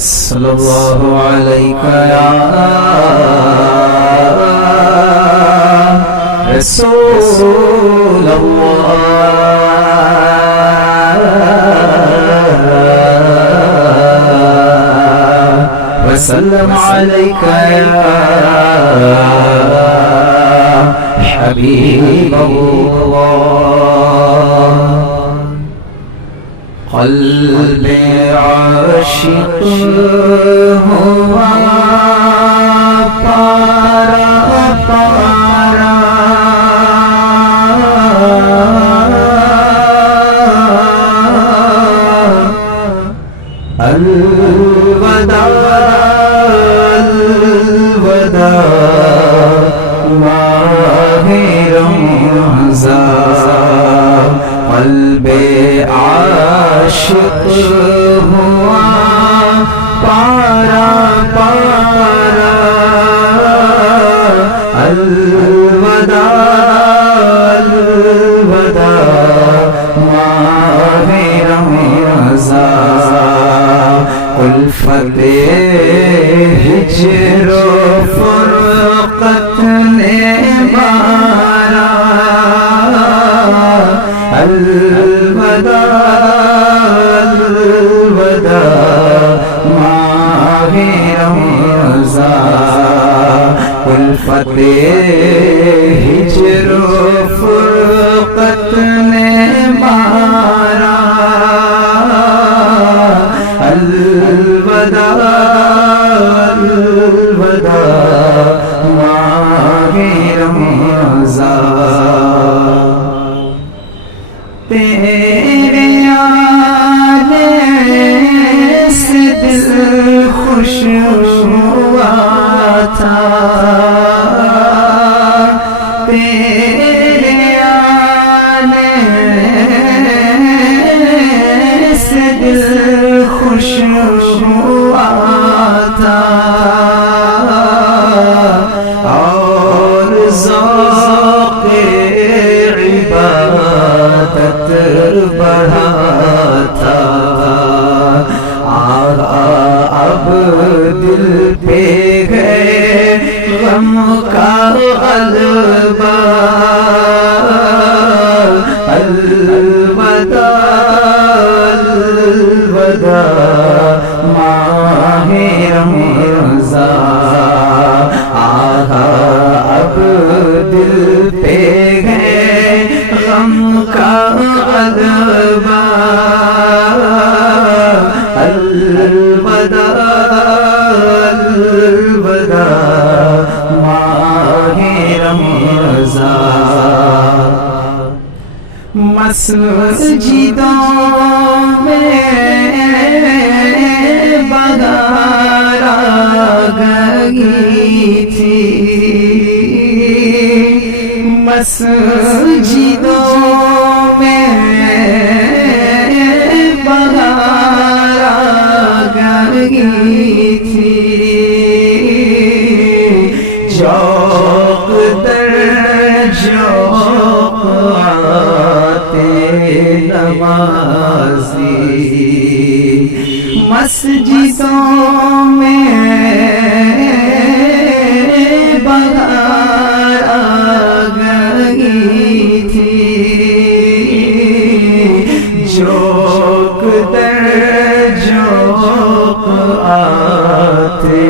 صلی اللہ علیہ یا رسول اللہ وسلم علیک یا حبیب اللہ قلب عاشق ہوا پارا پارا الوداع الوداع ماہ رمضان قلب عاشق ہوا پارا پارا الوداع الوداع ماہ رمضان الفت ہجر و فرقت نے مارا الوداع الوداع ماہ رمضان الفت ہجر و فرقت نے مارا الوداع الوداع ماہ رمضان تیرے آنے سے دل خوش ہوا تھا تیرے آنے سے دل خوش ہوا تھا اور ذوق عبادت بڑھا تھا اب دل پہ گئے غم کا غلبہ الوداع الوداع ماہ رمضان اب دل پہ گئے غم کا غلبہ الوداع الوداع ماہ رمضان مسجدوں میں بہار آ گئی تھی مسجدوں میں بہار آ گئی تھی شوق در شوق آتے نمازی مسجدوں میں بہار آ گئی تھی شوق در شوق آتے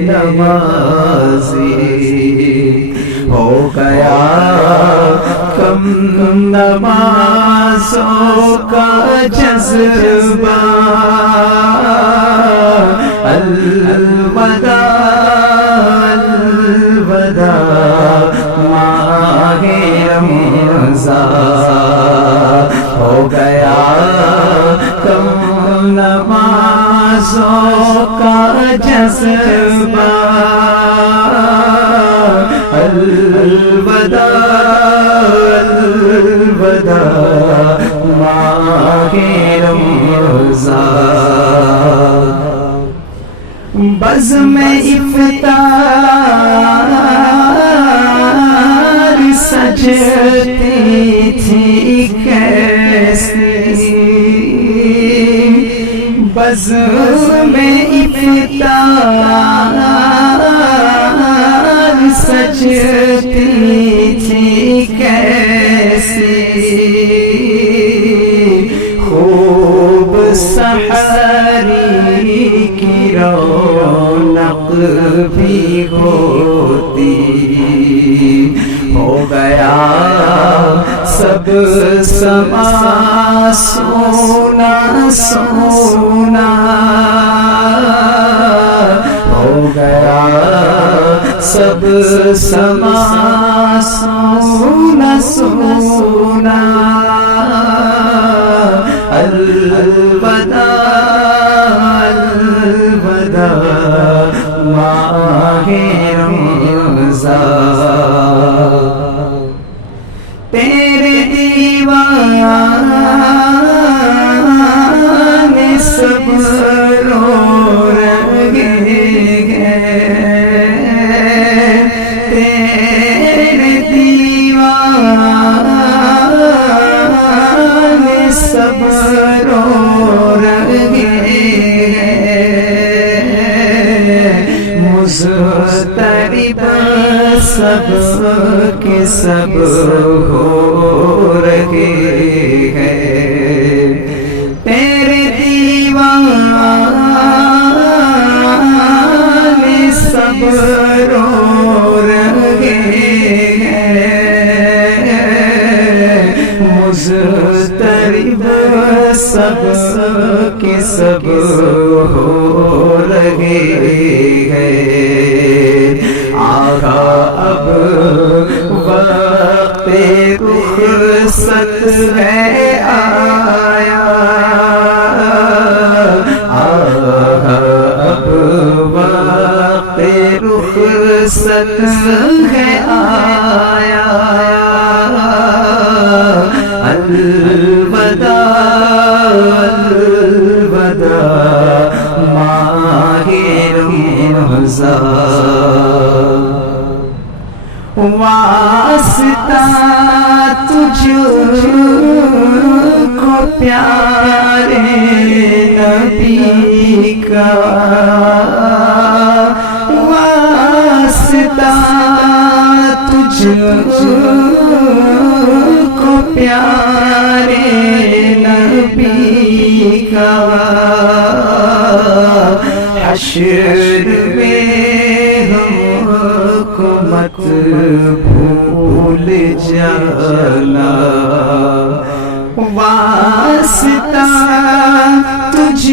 نمازی ہو گیا کم نمازوں کا جذبہ الوداع الوداع ماہ رمضان ہو گیا کم نمازوں کا جذبہ الوداع الوداع ماہ رمضان بزم افطار سجتی تھی کیسی بزم میں افطار سجتی تھی کیسی، خوب سحری کی رونق بھی ہوتی، ہو گیا سب سما سونا سونا، ہو گیا سب سما سونا سونا، الوداع الوداع ماہ رمضان، تیرے دیوانے سب رو رہے ہیں، تیرے دیوانے سب رو رہے ہیں، مضطرب سب کے سب ہو رہے ہیں، تیرے دیوانے سب رو رہے ہیں، مضطرب سب کے سب ہو رہے ہیں، آقا اب وقت رخصت ہے آیا، اب وقت رخصت ہے آیا، الوداع الوداع ماہ رمضان، واسطہ تجھ کو پیارے نبی کا، واسطہ تجھ کو پیارے نبی کا، حشر میں ہم کو مت بھول جانا، واسطہ تجھ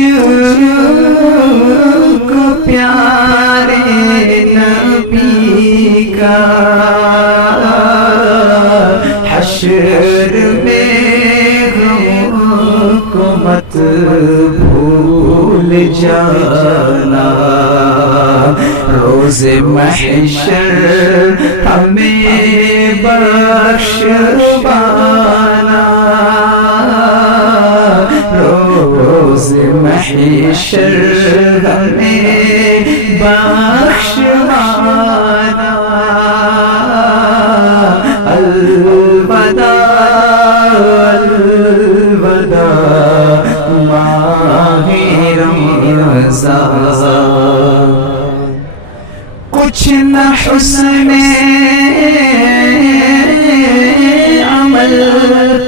کو پیارے نبی کا، حشر میں ہم کو مت بھول جانا، روز محشر ہمیں بخشوانا، روز محشر ہمیں بخشوانا، الوداع الوداع ماہ رمضان، کچھ نہ حسن عمل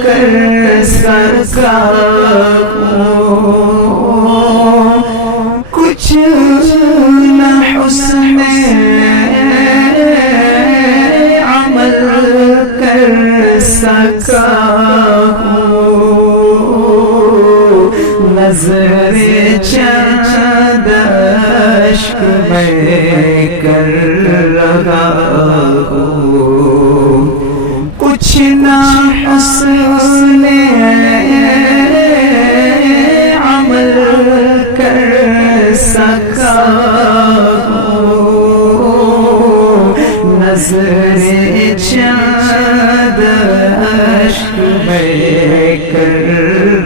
کر سکا ہوں، کچھ نہ حسن عمل کر سکا ہوں، نظر چند اشک میں کر رہا ہوں، کچھ نہ حسن عمل کر سکا ہوں، نظر چند اشک میں کر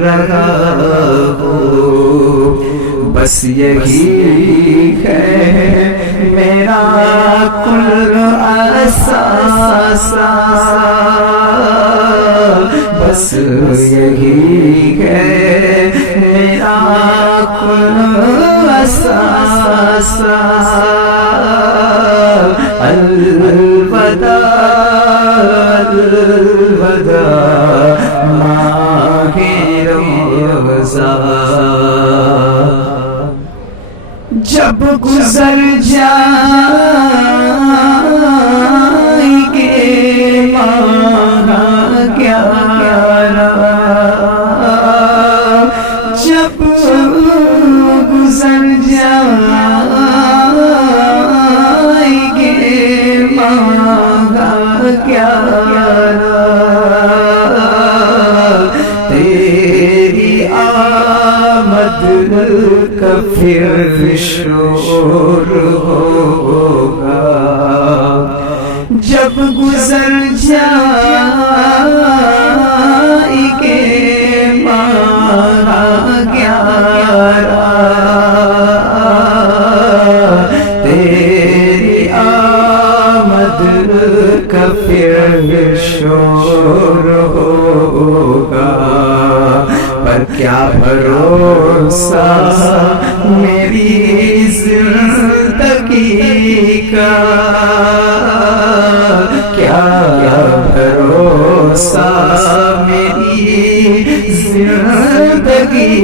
رہا ہوں، بس یہی ہے میرا کل اثاثہ، بس یہی ہے میرا الوداع الوداع ماہ رمضان جب گزر جائیں گے ماہ کیا جب گزر جائیں گے ماہ کیا تیری آمد کا پھر شور ہوگا جب گزر جائیں گے ماہ گیارہ تیری آمد کا پھر شور ہوگا پر کیا بھروسہ میری زندگی کا کیا بھروسہ میری زندگی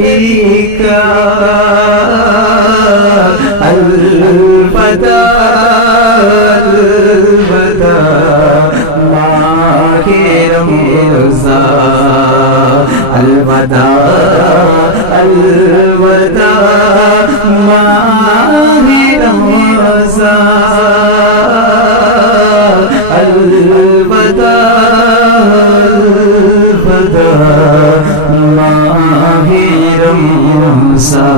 کا الوداع الوداع ماہ رمضان الوداع الوداع ماہ رمضان الوداع الوداع ماہ رمضان